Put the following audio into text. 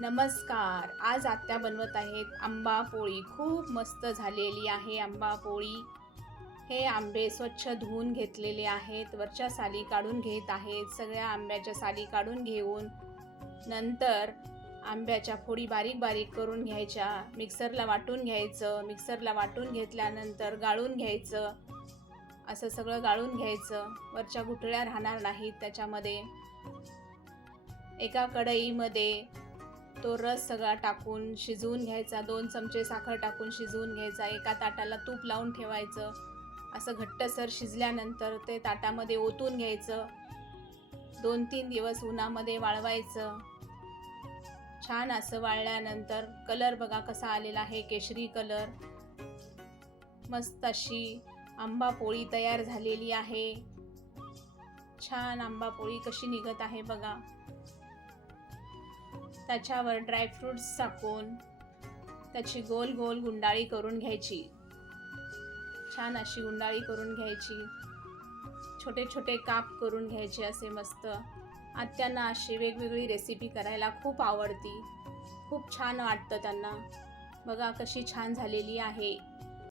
नमस्कार. आज आत्या बनवत आहेत आंबा पोळी. खूप मस्त झालेली आहे आंबा पोळी. हे आंबे स्वच्छ धुवून घेतलेले आहेत. वरच्या साली काढून घेत आहेत. सगळ्या आंब्याच्या साली काढून घेऊन नंतर आंब्याच्या फोडी बारीक बारीक करून घ्यायच्या. मिक्सरला वाटून घ्यायचं. मिक्सरला वाटून घेतल्यानंतर गाळून घ्यायचं. असं सगळं गाळून घ्यायचं. वरच्या गुठळ्या राहणार नाहीत त्याच्यामध्ये. एका कढईमध्ये तो रस सगळा टाकून शिजवून घ्यायचा. 2 चमचे साखर टाकून शिजवून घ्यायचा. एका ताटाला तूप लावून ठेवायचं. असं घट्टसर शिजल्यानंतर ते ताटामध्ये ओतून घ्यायचं. 2-3 दिवस उन्हामध्ये वाळवायचं. छान असं वाळल्यानंतर कलर बघा कसा आलेला आहे, केशरी कलर. मस्त अशी आंबा पोळी तयार झालेली आहे. छान आंबा पोळी कशी निघत आहे बघा. त्याच्यावर ड्रायफ्रूट्स टाकून त्याची गोल गोल गुंडाळी करून घ्यायची. छान अशी गुंडाळी करून घ्यायची. छोटे छोटे काप करून घ्यायचे असे मस्त. आत्यांना अशी वेगवेगळी रेसिपी करायला खूप आवडती. खूप छान वाटतं त्यांना. बघा कशी छान झालेली आहे.